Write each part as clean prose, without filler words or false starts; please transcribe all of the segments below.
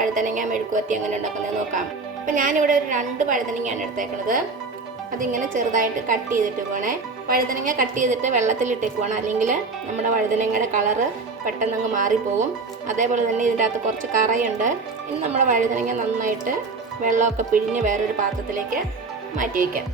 വഴുതനങ്ങ മെഴുക്കുവരട്ടി എങ്ങനെ ഉണ്ടാക്കുന്നത് നോക്കാം. അപ്പോൾ ഞാനിവിടെ ഒരു 2 വഴുതനങ്ങയാണ് എടുത്തേക്കുന്നത്. അതിങ്ങനെ ചെറുതായിട്ട് കട്ട് ചെയ്തിട്ട് പോകണേ. വഴുതനങ്ങ കട്ട് ചെയ്തിട്ട് വെള്ളത്തിലിട്ടേക്ക് പോകണം, അല്ലെങ്കിൽ നമ്മുടെ വഴുതനങ്ങയുടെ കളറ് പെട്ടെന്നങ്ങ് മാറിപ്പോകും. അതേപോലെ തന്നെ ഇതിൻ്റെ അകത്ത് കുറച്ച് കറയുണ്ട്. ഇനി നമ്മുടെ വഴുതനങ്ങ നന്നായിട്ട് വെള്ളമൊക്കെ പിഴിഞ്ഞ് വേറൊരു പാത്രത്തിലേക്ക് മാറ്റി വയ്ക്കാം.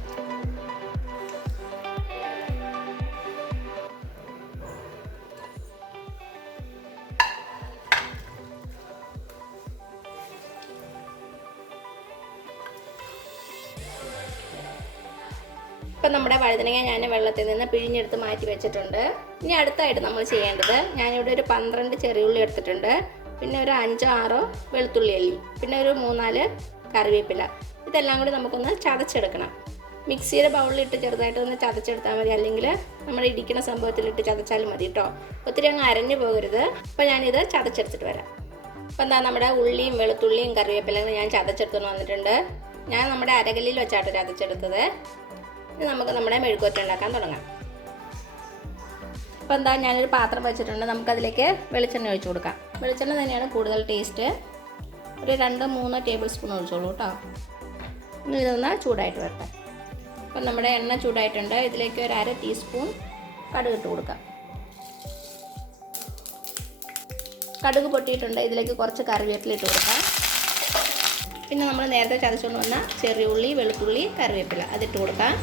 ഇപ്പം നമ്മുടെ വഴുതനങ്ങ ഞാൻ വെള്ളത്തിൽ നിന്ന് പിഴിഞ്ഞെടുത്ത് മാറ്റി വെച്ചിട്ടുണ്ട്. ഇനി അടുത്തായിട്ട് നമ്മൾ ചെയ്യേണ്ടത്, ഞാനിവിടെ ഒരു 12 ചെറിയുള്ളി എടുത്തിട്ടുണ്ട്, പിന്നെ ഒരു 5-6 വെളുത്തുള്ളി അല്ലി, പിന്നെ ഒരു 3-4 കറിവേപ്പില. ഇതെല്ലാം കൂടി നമുക്കൊന്ന് ചതച്ചെടുക്കണം. മിക്സിയുടെ ബൗളിലിട്ട് ചെറുതായിട്ടൊന്ന് ചതച്ചെടുത്താൽ മതി, അല്ലെങ്കിൽ നമ്മൾ ഇടിക്കുന്ന സംഭവത്തിലിട്ട് ചതച്ചാലും മതി കേട്ടോ. ഒത്തിരി അങ്ങ് അരഞ്ഞു പോകരുത്. അപ്പോൾ ഞാനിത് ചതച്ചെടുത്തിട്ട് വരാം. അപ്പോൾ എന്താ നമ്മുടെ ഉള്ളിയും വെളുത്തുള്ളിയും കറിവേപ്പിലയും ഞാൻ ചതച്ചെടുത്തുകൊണ്ട് വന്നിട്ടുണ്ട്. ഞാൻ നമ്മുടെ അരകല്ലിൽ വെച്ചാട്ടോ ചതച്ചെടുത്തത്. ഇനി നമുക്ക് നമ്മുടെ മെഴുക്കുവരട്ടി ഉണ്ടാക്കാൻ തുടങ്ങാം. അപ്പോൾ എന്താ ഞാനൊരു പാത്രം വെച്ചിട്ടുണ്ട്, നമുക്കതിലേക്ക് വെളിച്ചെണ്ണ ഒഴിച്ചു കൊടുക്കാം. വെളിച്ചെണ്ണ തന്നെയാണ് കൂടുതൽ ടേസ്റ്റ്. ഒരു 2-3 ടേബിൾ സ്പൂൺ ഒഴിച്ചോളൂ കേട്ടോ. ഇനി ഇതൊന്ന് ചൂടായിട്ട് വരട്ടെ. അപ്പം നമ്മുടെ എണ്ണ ചൂടായിട്ടുണ്ട്. ഇതിലേക്ക് ഒരു 1/2 ടീസ്പൂൺ കടുക് ഇട്ട് കൊടുക്കാം. കടുക് പൊട്ടിയിട്ടുണ്ട്. ഇതിലേക്ക് കുറച്ച് കറിവേപ്പില ഇട്ട് കൊടുക്കാം. പിന്നെ നമ്മൾ നേരത്തെ ചതച്ചുകൊണ്ട് വന്ന ചെറിയ ഉള്ളി, വെളുത്തുള്ളി, കറിവേപ്പില അതിട്ട് കൊടുക്കാം.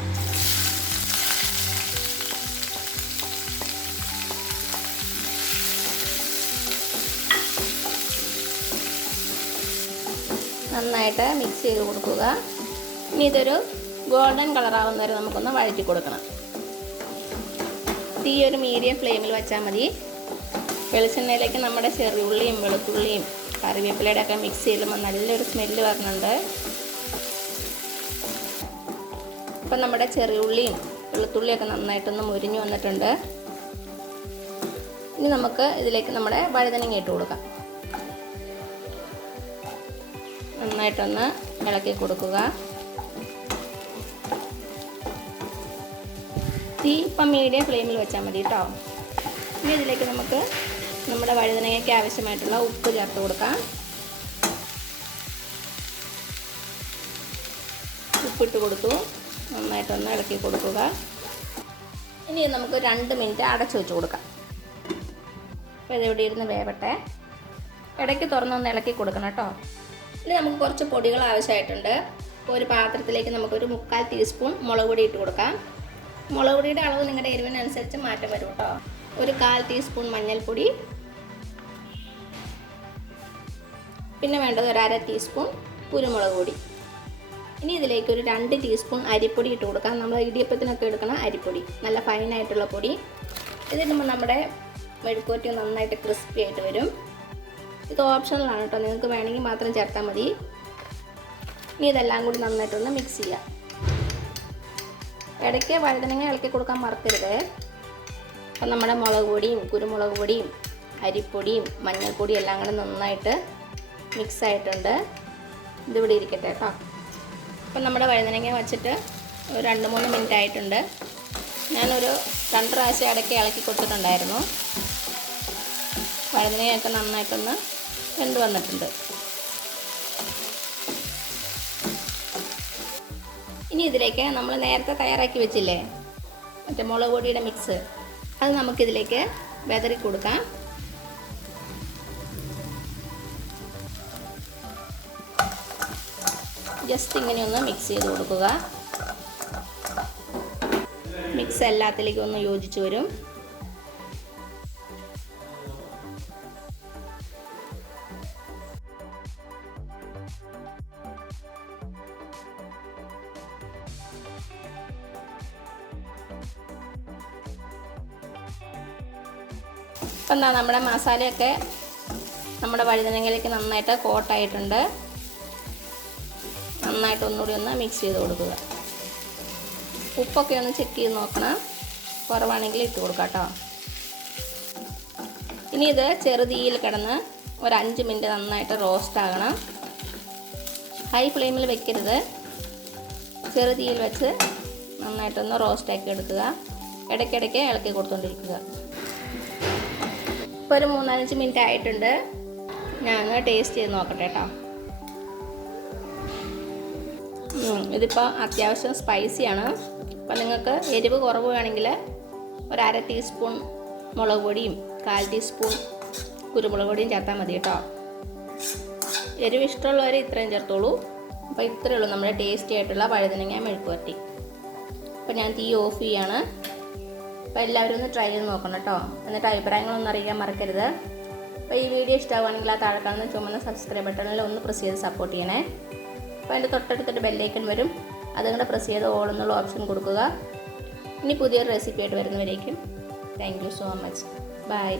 നന്നായിട്ട് മിക്സ് ചെയ്ത് കൊടുക്കുക. ഇനി ഇതൊരു ഗോൾഡൻ കളറാവുന്ന വരെ നമുക്കൊന്ന് വഴറ്റി കൊടുക്കണം. തീ ഒരു മീഡിയം ഫ്ലെയിമിൽ വെച്ചാൽ മതി. വെളിച്ചെണ്ണയിലേക്ക് നമ്മുടെ ചെറിയുള്ളിയും വെളുത്തുള്ളിയും കറിവേപ്പിലയുടെ ഒക്കെ മിക്സ് ചെയ്യുമ്പോൾ നല്ലൊരു സ്മെല്ല് വരുന്നുണ്ട്. ഇപ്പം നമ്മുടെ ചെറിയുള്ളിയും വെളുത്തുള്ളിയൊക്കെ നന്നായിട്ടൊന്ന് മുരിഞ്ഞു വന്നിട്ടുണ്ട്. ഇനി നമുക്ക് ഇതിലേക്ക് നമ്മുടെ വഴുതനങ്ങ ഇട്ട് കൊടുക്കാം. നന്നായിട്ടൊന്ന് ഇളക്കി കൊടുക്കുക. തീ ഇപ്പം മീഡിയം ഫ്ലെയിമിൽ വെച്ചാൽ മതി കേട്ടോ. ഇനി ഇതിലേക്ക് നമുക്ക് നമ്മുടെ വഴുതനങ്ങയ്ക്ക് ആവശ്യമായിട്ടുള്ള ഉപ്പ് ചേർത്ത് കൊടുക്കാം. ഉപ്പിട്ട് കൊടുത്തു. നന്നായിട്ടൊന്ന് ഇളക്കി കൊടുക്കുക. ഇനി നമുക്ക് 2 മിനിറ്റ് അടച്ചു വെച്ച് കൊടുക്കാം. അപ്പോൾ ഇതെവിടെ ഇരുന്ന് വേവട്ടെ. ഇടയ്ക്ക് തുറന്നൊന്ന് ഇളക്കി കൊടുക്കണം കേട്ടോ. ഇനി നമുക്ക് കുറച്ച് പൊടികൾ ആവശ്യമായിട്ടുണ്ട്. അപ്പോൾ ഒരു പാത്രത്തിലേക്ക് നമുക്കൊരു 3/4 ടീസ്പൂൺ മുളക് പൊടി ഇട്ട് കൊടുക്കാം. മുളക് പൊടിയുടെ അളവ് നിങ്ങളുടെ എരിവിനനുസരിച്ച് മാറ്റം വരും കേട്ടോ. ഒരു 1/4 ടീസ്പൂൺ മഞ്ഞൾപ്പൊടി, പിന്നെ വേണ്ടത് ഒരു 1/2 ടീസ്പൂൺ കുരുമുളക് പൊടി. ഇനി ഇതിലേക്ക് ഒരു 2 ടീസ്പൂൺ അരിപ്പൊടി ഇട്ട് കൊടുക്കാം. നമ്മൾ ഇടിയപ്പത്തിനൊക്കെ എടുക്കണ അരിപ്പൊടി, നല്ല ഫൈനായിട്ടുള്ള പൊടി. ഇതിടുമ്പോൾ നമ്മുടെ മെഴുക്കുവരട്ടി നന്നായിട്ട് ക്രിസ്പി ആയിട്ട് വരും. ഇത് ഓപ്ഷണലാണ് കേട്ടോ, നിങ്ങൾക്ക് വേണമെങ്കിൽ മാത്രം ചേർത്താൽ മതി. ഇനി ഇതെല്ലാം കൂടി നന്നായിട്ടൊന്ന് മിക്സ് ചെയ്യാം. ഇടയ്ക്ക് വഴുതനങ്ങ ഇളക്കി കൊടുക്കാൻ മറക്കരുത്. അപ്പം നമ്മുടെ മുളക് പൊടിയും കുരുമുളക് പൊടിയും അരിപ്പൊടിയും മഞ്ഞൾപ്പൊടിയും എല്ലാം കൂടി നന്നായിട്ട് മിക്സ് ആയിട്ടുണ്ട്. ഇതിവിടെ ഇരിക്കട്ടെ കേട്ടോ. അപ്പം നമ്മുടെ വഴുതനങ്ങ വെച്ചിട്ട് ഒരു 2-3 മിനിറ്റ് ആയിട്ടുണ്ട്. ഞാനൊരു 2 പ്രാവശ്യം ഇടയ്ക്ക് ഇളക്കി കൊടുത്തിട്ടുണ്ടായിരുന്നു. വഴുതനങ്ങയൊക്കെ നന്നായിട്ടൊന്ന് വെന്ത് വന്നിട്ടുണ്ട്. ഇനി ഇതിലേക്ക് നമ്മൾ നേരത്തെ തയ്യാറാക്കി വെച്ചില്ലേ മറ്റേ മുളക് പൊടിയുടെ മിക്സ്, അത് നമുക്കിതിലേക്ക് വിതറി കൊടുക്കാം. ജസ്റ്റ് ഇങ്ങനെയൊന്ന് മിക്സ് ചെയ്ത് കൊടുക്കുക. മിക്സ് എല്ലാത്തിലേക്കും ഒന്ന് യോജിച്ച് വരും. ഇപ്പം എന്താ നമ്മുടെ മസാലയൊക്കെ നമ്മുടെ വഴുതനങ്ങയിലേക്ക് നന്നായിട്ട് കോട്ടായിട്ടുണ്ട്. നന്നായിട്ട് ഒന്നുകൂടി ഒന്ന് മിക്സ് ചെയ്ത് കൊടുക്കുക. ഉപ്പൊക്കെ ഒന്ന് ചെക്ക് ചെയ്ത് നോക്കണം, കുറവാണെങ്കിൽ ഇട്ട് കൊടുക്കാം കേട്ടോ. ഇനി ഇത് ചെറുതീയിൽ കിടന്ന് ഒരു 5 മിനിറ്റ് നന്നായിട്ട് റോസ്റ്റ് ആകണം. ഹൈ ഫ്ലെയിമിൽ വെക്കരുത്, ചെറുതീയിൽ വെച്ച് നന്നായിട്ടൊന്ന് റോസ്റ്റാക്കി എടുക്കുക. ഇടയ്ക്കിടയ്ക്ക് ഇളക്കി കൊടുത്തുകൊണ്ടിരിക്കുക. ഇപ്പോൾ ഒരു 3-5 മിനിറ്റ് ആയിട്ടുണ്ട്. ഞാൻ ടേസ്റ്റ് ചെയ്ത് നോക്കട്ടെ കേട്ടോ. ഇതിപ്പോൾ അത്യാവശ്യം സ്പൈസിയാണ്. അപ്പോൾ നിങ്ങൾക്ക് എരിവ് കുറവ് വേണമെങ്കിൽ ഒരു 1/2 ടീസ്പൂൺ മുളക് പൊടിയും 1/4 ടീസ്പൂൺ കുരുമുളക് പൊടിയും ചേർത്താൽ മതി കേട്ടോ. എരിവ് ഇഷ്ടമുള്ളവർ ഇത്രയും ചേർത്തോളൂ. അപ്പോൾ ഇത്രയേ ഉള്ളൂ നമ്മുടെ ടേസ്റ്റി ആയിട്ടുള്ള വഴുതനങ്ങ മെഴുക്കുവരട്ടി. അപ്പോൾ ഞാൻ തീ ഓഫ് ചെയ്യാണ്. അപ്പോൾ എല്ലാവരും ഒന്ന് ട്രൈ ചെയ്ത് നോക്കണം കേട്ടോ. എന്നിട്ട് അഭിപ്രായങ്ങളൊന്നും അറിയിക്കാൻ മറക്കരുത്. അപ്പോൾ ഈ വീഡിയോ ഇഷ്ടമാവുകയാണെങ്കിൽ ആ താഴെ കാണുന്ന ചുമന്ന സബ്സ്ക്രൈബ് ബട്ടണിൽ ഒന്ന് പ്രസ് ചെയ്ത് സപ്പോർട്ട് ചെയ്യണേ. അപ്പോൾ അതിൻ്റെ തൊട്ടടുത്തൊരു ബെല്ലൈക്കൺ വരും, അതുകൊണ്ട് പ്രസ് ചെയ്ത് ഓൾ എന്നുള്ള ഓപ്ഷൻ കൊടുക്കുക. ഇനി പുതിയൊരു റെസിപ്പി ആയിട്ട് വരുന്നവരേക്കും thank you so much. By.